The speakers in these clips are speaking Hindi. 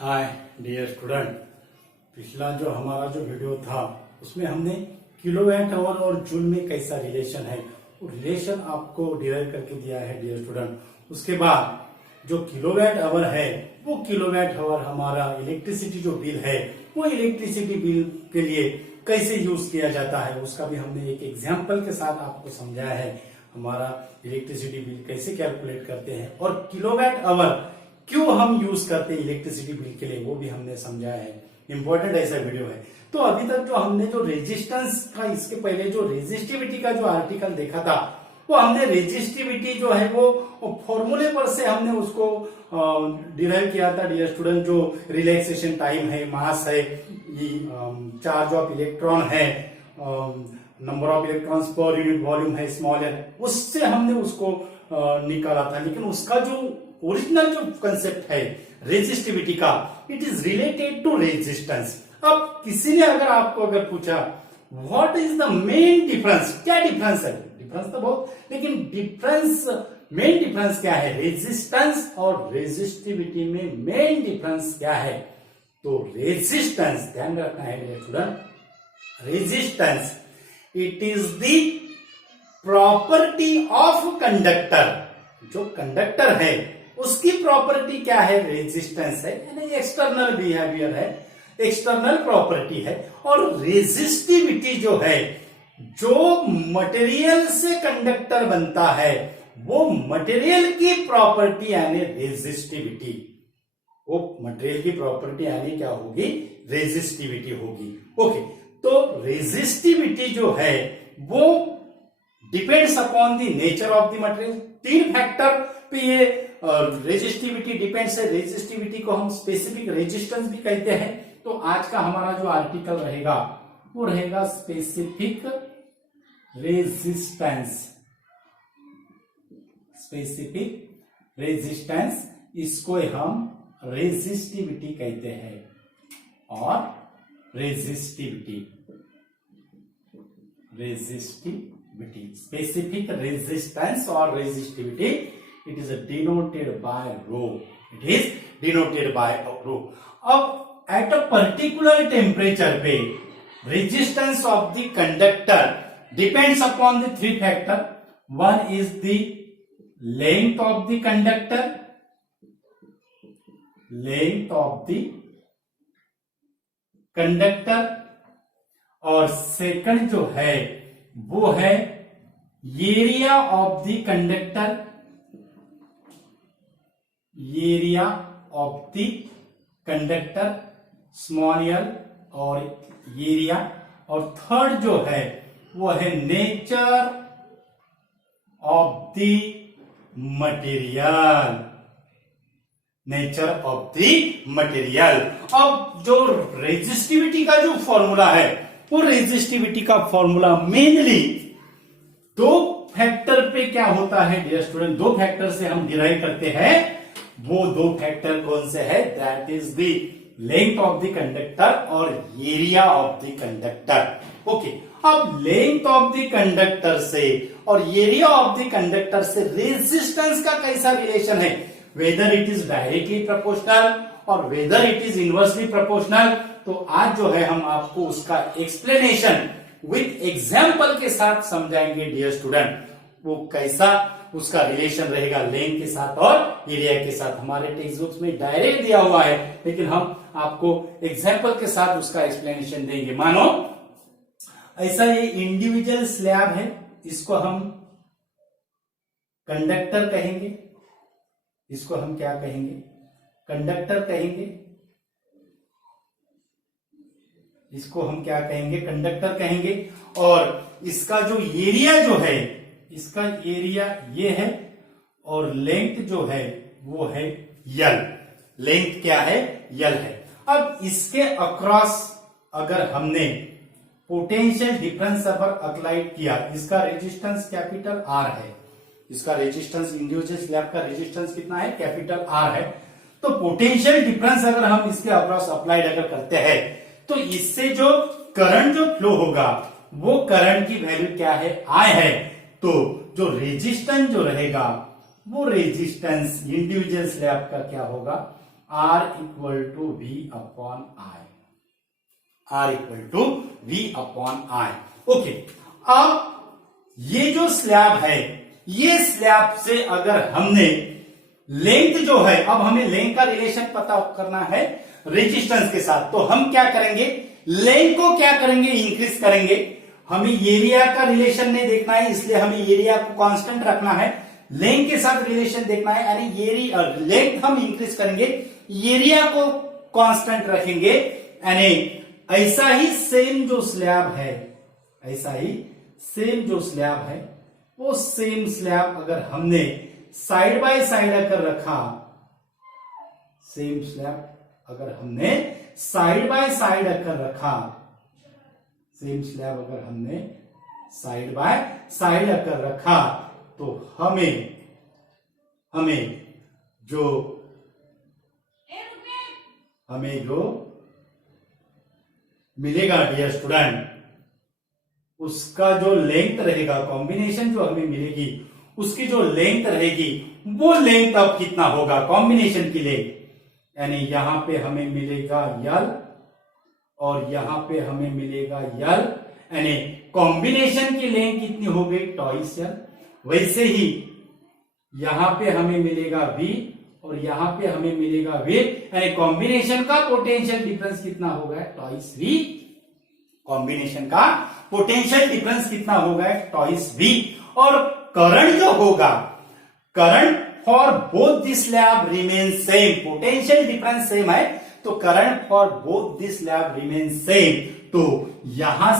हाय डियर स्टूडेंट, पिछला जो हमारा जो वीडियो था उसमें हमने किलोवाट आवर और जूल में कैसा रिलेशन है वो रिलेशन आपको डिराइव करके दिया है डियर स्टूडेंट। उसके बाद जो किलोवाट आवर है वो किलोवाट आवर हमारा इलेक्ट्रिसिटी जो बिल है वो इलेक्ट्रिसिटी बिल के लिए कैसे यूज किया जाता है उसका भी हमने एक एग्जाम्पल के साथ आपको समझाया है। हमारा इलेक्ट्रिसिटी बिल कैसे कैलकुलेट करते हैं और किलोवाट आवर क्यों हम यूज करते हैं इलेक्ट्रिसिटी बिल के लिए वो भी हमने समझाया है। इंपॉर्टेंट ऐसा वीडियो है। तो अभी तक जो हमने जो रेजिस्टेंस का इसके पहले जो रेजिस्टिविटी का जो आर्टिकल देखा था वो हमने रेजिस्टिविटी जो है वो फॉर्मूले पर से हमने उसको डिराइव किया था डियर स्टूडेंट। जो रिलैक्सेशन टाइम है, मास है, चार्ज ऑफ इलेक्ट्रॉन है, number of electrons per unit volume है स्मॉल एन, उससे हमने उसको निकाला था। लेकिन उसका जो ओरिजिनल जो कंसेप्ट है रेजिस्टिविटी का, it is related to resistance. अब किसी ने आपको पूछा what is the main difference, क्या डिफरेंस है? डिफरेंस तो बहुत, लेकिन मेन डिफरेंस क्या है? रेजिस्टेंस और रेजिस्टिविटी में मेन डिफरेंस क्या है? तो रेजिस्टेंस, ध्यान रखना है student, resistance it is the property of conductor. जो कंडक्टर है उसकी प्रॉपर्टी क्या है? रेजिस्टेंस है, यानी एक्सटर्नल बिहेवियर है, एक्सटर्नल प्रॉपर्टी है। और रेजिस्टिविटी जो है, जो मटेरियल से कंडक्टर बनता है वो मटेरियल की प्रॉपर्टी यानी रेजिस्टिविटी, वो मटेरियल की प्रॉपर्टी यानी क्या होगी? रेजिस्टिविटी होगी। ओके, तो रेजिस्टिविटी जो है वो depends upon the nature of the material. तीन फैक्टर पे ये रेजिस्टिविटी डिपेंड्स है। रेजिस्टिविटी को हम स्पेसिफिक रेजिस्टेंस भी कहते हैं। तो आज का हमारा जो आर्टिकल रहेगा वो रहेगा स्पेसिफिक रेजिस्टेंस। स्पेसिफिक रेजिस्टेंस, इसको हम रेजिस्टिविटी कहते हैं। और रेजिस्टिविटी स्पेसिफिक रेजिस्टेंस और resistivity, it is denoted by rho. It is denoted by rho. अब एट अ पर्टिकुलर टेम्परेचर पे resistance of the conductor depends upon the three factor. One is the length of the conductor, length of the conductor, और सेकंड जो है वो है area of the conductor, area of the conductor small L और एरिया, और थर्ड जो है वो है nature of the material, nature of the material. अब जो रेजिस्टिविटी का जो फॉर्मूला है वो रेजिस्टिविटी का फॉर्मूला मेनली दो फैक्टर पे क्या होता है डियर स्टूडेंट, दो फैक्टर से हम डिराइव करते हैं। वो दो फैक्टर कौन से है? That is the length of the conductor और area of the conductor. Okay, अब लेंथ ऑफ द कंडक्टर से और एरिया ऑफ द कंडक्टर से रेजिस्टेंस का कैसा रिलेशन है? Whether it is directly proportional और whether it is inversely proportional. तो आज जो है हम आपको उसका एक्सप्लेनेशन विथ एग्जाम्पल के साथ समझाएंगे डियर स्टूडेंट। वो कैसा उसका रिलेशन रहेगा लेंथ के साथ और एरिया के साथ। हमारे टेक्स्ट बुक्स में डायरेक्ट दिया हुआ है, लेकिन हम आपको एग्जाम्पल के साथ उसका एक्सप्लेनेशन देंगे। मानो ऐसा ये इंडिविजुअल स्लैब है, इसको हम कंडक्टर कहेंगे, इसको हम क्या कहेंगे? कंडक्टर कहेंगे। इसको हम क्या कहेंगे? कंडक्टर कहेंगे। और इसका जो एरिया जो है, इसका एरिया ये है और लेंथ जो है वो है यल। लेंथ क्या है? यल है। अब इसके अक्रॉस अगर हमने पोटेंशियल डिफरेंस अगर अप्लाइड किया, इसका रेजिस्टेंस कैपिटल आर है, इसका रेजिस्टेंस इंडिविजुअल स्लैब का रेजिस्टेंस कितना है? कैपिटल आर है। तो पोटेंशियल डिफरेंस अगर हम इसके अक्रॉस अप्लाइड अगर करते हैं तो इससे जो करंट जो फ्लो होगा वो करंट की वैल्यू क्या है? आई है। तो जो रेजिस्टेंस जो रहेगा वो रेजिस्टेंस इंडिविजुअल स्लैब का क्या होगा? R equal to V upon I, R equal to V upon I. Okay, अब ये जो स्लैब है, ये स्लैब से अगर हमने लेंथ जो है, अब हमें लेंथ का रिलेशन पता करना है रेजिस्टेंस के साथ, तो हम क्या करेंगे, लेंथ को क्या करेंगे, इंक्रीज करेंगे। हमें एरिया का रिलेशन नहीं देखना है, इसलिए हमें एरिया को कांस्टेंट रखना है, लेंथ के साथ रिलेशन देखना है, यानी एरिया लेंथ हम इंक्रीज करेंगे, एरिया को कांस्टेंट रखेंगे। यानी ऐसा ही सेम जो स्लैब है, ऐसा ही सेम जो स्लैब है, वो सेम स्लैब अगर हमने साइड बाय साइड अगर रखा, सेम स्लैब अगर हमने साइड बाय साइड अगर रखा, सेम स्लैब अगर हमने साइड बाय साइड अगर रखा, तो हमें जो मिलेगा डियर स्टूडेंट, उसका जो लेंथ रहेगा, कॉम्बिनेशन जो हमें मिलेगी, उसकी जो लेंथ रहेगी, वो लेंथ अब कितना होगा, कॉम्बिनेशन की लेंथ, यानी यहां पे हमें मिलेगा यल और यहां पे हमें मिलेगा यल, यानी कॉम्बिनेशन की लेंथ कितनी हो गई, टॉइस यल। वैसे ही यहां पे हमें मिलेगा वी और यहां पे हमें मिलेगा वी, यानी कॉम्बिनेशन का पोटेंशियल डिफरेंस कितना होगा, टॉइस वी। कॉम्बिनेशन का पोटेंशियल डिफरेंस कितना होगा, टॉइस वी। और करंट जो होगा, current for both this slab remain same, potential difference same है, तो current for both this slab remain same. तो यहां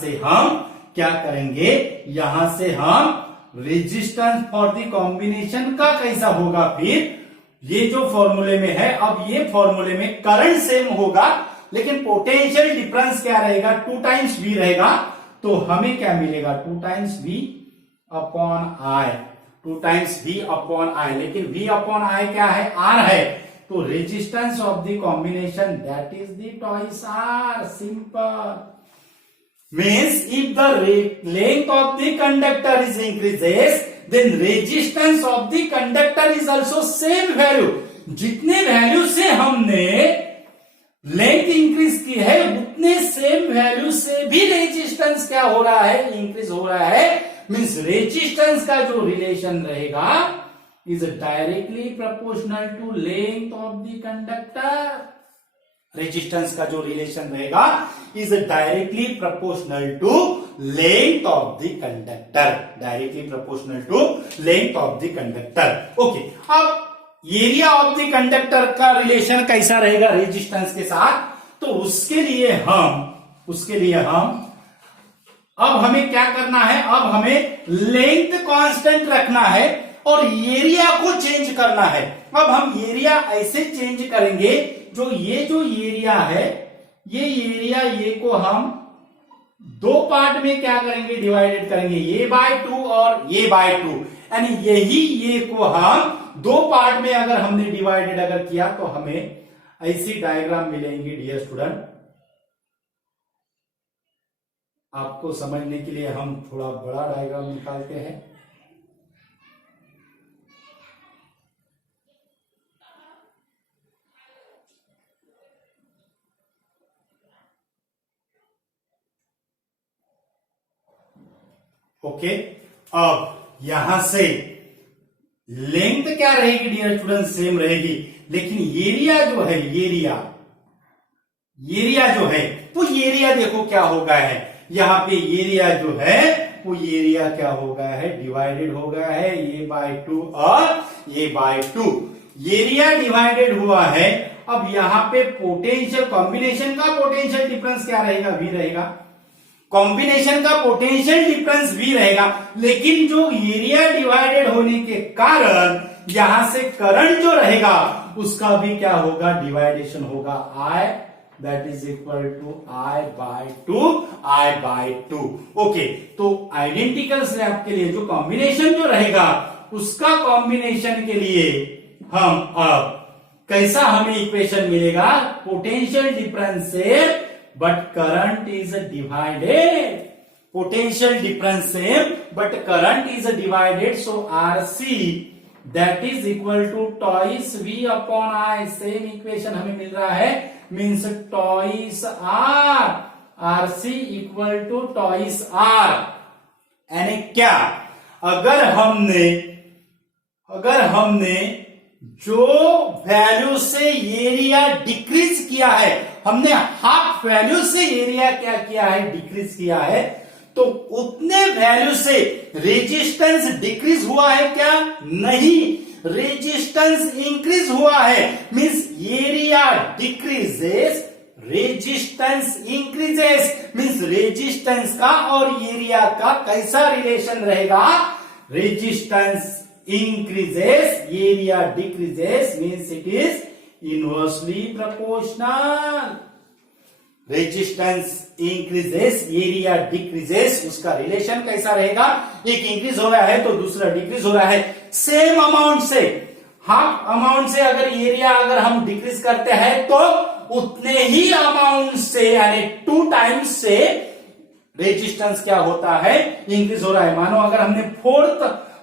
से हम क्या करेंगे, यहां से हम रेजिस्टेंस फॉर द कॉम्बिनेशन का कैसा होगा, फिर ये जो फॉर्मूले में है, अब ये फॉर्मूले में करंट सेम होगा, लेकिन पोटेंशियल डिफरेंस क्या रहेगा, 2 टाइम्स वी रहेगा। तो हमें क्या मिलेगा, 2 times V upon I, 2 times V upon I, लेकिन वी अपॉन आई क्या है, आर है, तो resistance of the combination that is the twice R, simple. Means if the length of the conductor is increases, then resistance of the conductor is also same value. जितने वैल्यू से हमने लेंथ इंक्रीज की है, उतने सेम वैल्यू से भी रेजिस्टेंस क्या हो रहा है, इंक्रीज हो रहा है। मीन्स रेजिस्टेंस का जो रिलेशन रहेगा is directly proportional to length of the conductor. Resistance का जो रिलेशन रहेगा is directly proportional to length of the conductor, directly proportional to length of the conductor. Okay, अब एरिया ऑफ द कंडक्टर का रिलेशन कैसा रहेगा रेजिस्टेंस के साथ, तो उसके लिए हम अब हमें क्या करना है, अब हमें लेंथ कांस्टेंट रखना है और एरिया को चेंज करना है। अब हम एरिया ऐसे चेंज करेंगे, जो एरिया है, ये एरिया, ये को हम 2 पार्ट में क्या करेंगे, डिवाइडेड करेंगे, ये बाय 2 और ये बाय 2, यानी यही ये को हम 2 पार्ट में अगर हमने डिवाइडेड अगर किया, तो हमें ऐसी डायग्राम मिलेंगी डियर स्टूडेंट। आपको समझने के लिए हम थोड़ा बड़ा डायग्राम निकालते हैं। ओके, अब यहां से लेंथ क्या रहेगी डियर स्टूडेंट, सेम रहेगी, लेकिन एरिया जो है, एरिया जो है, वो एरिया देखो क्या हो गया है, यहां पे एरिया जो है वो एरिया क्या हो गया है, डिवाइडेड हो गया है, ये बाय 2 और ये बाय 2, एरिया डिवाइडेड हुआ है। अब यहां पे पोटेंशियल, कॉम्बिनेशन का पोटेंशियल डिफरेंस क्या रहेगा, वी रहेगा, कॉम्बिनेशन का पोटेंशियल डिफरेंस भी रहेगा, लेकिन जो एरिया डिवाइडेड होने के कारण यहां से करंट जो रहेगा उसका भी क्या होगा, डिवाइडेशन होगा, I that is equal to I by 2, I by 2। Okay, तो आइडेंटिकल स्लैब के लिए जो कॉम्बिनेशन जो रहेगा, उसका कॉम्बिनेशन के लिए हम अब कैसा हमें इक्वेशन मिलेगा, पोटेंशियल डिफरेंस से but current is divided, potential difference same but current is divided, so RC that is equal to twice V upon I। Same equation हमें मिल रहा है, means twice R, RC equal to twice R। यानी क्या, अगर हमने जो वैल्यू से एरिया डिक्रीज किया है, हमने हाफ वैल्यू से एरिया क्या किया है, डिक्रीज किया है, तो उतने वैल्यू से रेजिस्टेंस डिक्रीज हुआ है क्या? नहीं, रेजिस्टेंस इंक्रीज हुआ है। Means area decreases, resistance increases. Means resistance का और एरिया का कैसा रिलेशन रहेगा? Resistance increases, area decreases, means it is inversely proportional। Resistance increases, area decreases, उसका रिलेशन कैसा रहेगा? एक इंक्रीज हो रहा है तो दूसरा डिक्रीज हो रहा है। सेम अमाउंट से, हाफ अमाउंट से अगर एरिया अगर हम डिक्रीज करते हैं तो उतने ही अमाउंट से, यानी 2 टाइम्स से रेजिस्टेंस क्या होता है? इंक्रीज हो रहा है। मानो अगर हमने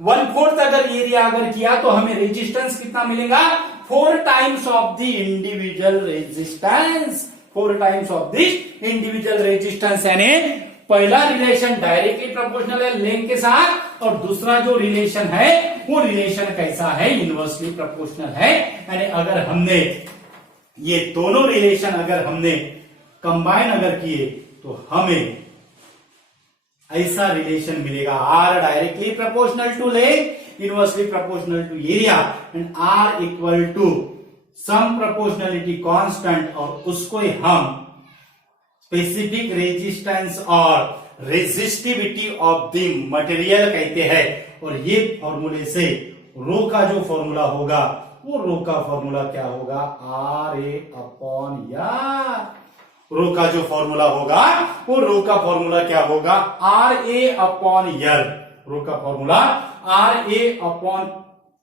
1/4 अगर एरिया अगर किया तो हमें रेजिस्टेंस कितना मिलेगा? 4 times of the individual resistance. 4 times of the individual resistance. यानी पहला रिलेशन डायरेक्टली प्रोपोर्शनल है लेंथ के साथ, और दूसरा जो रिलेशन है वो रिलेशन कैसा है? इनवर्सली प्रोपोर्शनल है। यानी अगर हमने ये दोनों रिलेशन अगर हमने कंबाइन अगर किए तो हमें ऐसा रिलेशन मिलेगा, R directly proportional to length, inversely proportional to area, and R equal to some proportionality constant, और उसको हम स्पेसिफिक रेजिस्टेंस और रेजिस्टिविटी ऑफ द मटेरियल कहते हैं। और ये फॉर्मूले से रो का जो फॉर्मूला होगा, वो रो का फॉर्मूला क्या होगा? RA upon R। रो का जो फॉर्मूला होगा, वो रो का फॉर्मूला क्या होगा? RA upon L। रो का फॉर्मूला RA अपॉन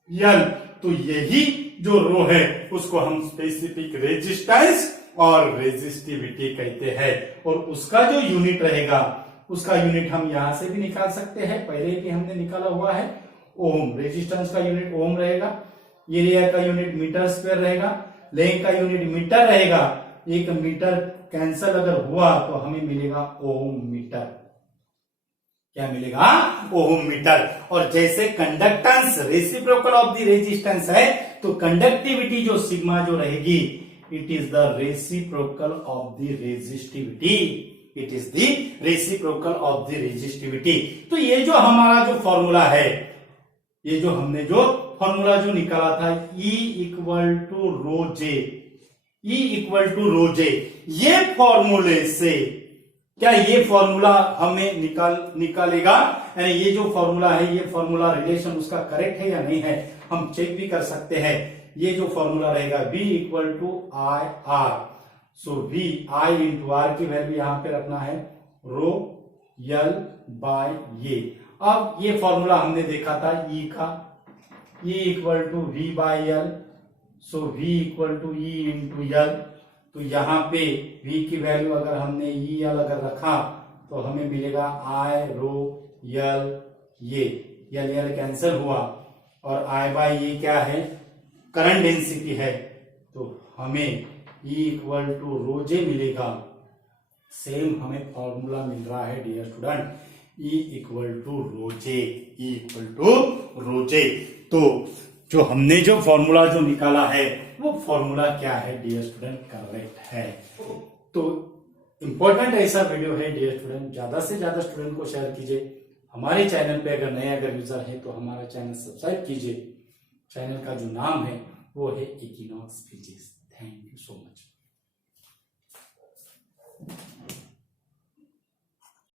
L। तो यही जो रो है उसको हम स्पेसिफिक रेजिस्टेंस और रेजिस्टिविटी कहते हैं। और उसका जो यूनिट रहेगा, उसका यूनिट हम यहां से भी निकाल सकते हैं, पहले भी हमने निकाला हुआ है, ओम। रेजिस्टेंस का यूनिट ओम रहेगा, एरिया का यूनिट मीटर स्क्वायर रहेगा, लेंथ का यूनिट मीटर रहेगा। 1 मीटर कैंसल अगर हुआ तो हमें मिलेगा ओम मीटर। क्या मिलेगा? ओम मीटर। और जैसे conductance reciprocal of the resistance है, तो कंडक्टिविटी जो सिग्मा जो रहेगी, it is the reciprocal of the resistivity. It is the reciprocal of the resistivity. तो ये जो हमारा जो फॉर्मूला है, ये जो हमने जो फॉर्मूला जो निकाला था, E equal to rho J, E equal to rho J, ये फॉर्मूले से क्या ये फॉर्मूला हमें निकालेगा? यानी ये जो फॉर्मूला है, ये फॉर्मूला रिलेशन उसका करेक्ट है या नहीं है, हम चेक भी कर सकते हैं। ये जो फॉर्मूला रहेगा V equal to I R, so V I into R की वैल्यू यहां पे रखना है रो L बाय ये। अब ये फॉर्मूला हमने देखा था E का, E equal to V by L, so V equal to E into L। तो यहाँ पे V की वैल्यू अगर हमने EL अगर रखा तो हमें मिलेगा I रो L, ये L कैंसिल हुआ, और I बाय ये क्या है? करंट डेंसिटी है, तो हमें E equal to rho J मिलेगा। सेम हमें फॉर्मूला मिल रहा है dear student, E equal to rho J, E equal to rho J. तो जो हमने जो फॉर्मूला जो निकाला है वो फॉर्मूला क्या है डियर स्टूडेंट? करेक्ट है। तो इंपॉर्टेंट ऐसा वीडियो है डियर स्टूडेंट, ज्यादा से ज्यादा स्टूडेंट को शेयर कीजिए। हमारे चैनल पे अगर नए अगर यूजर है तो हमारा चैनल सब्सक्राइब कीजिए। चैनल का जो नाम है वो है equinox physics. Thank you so much.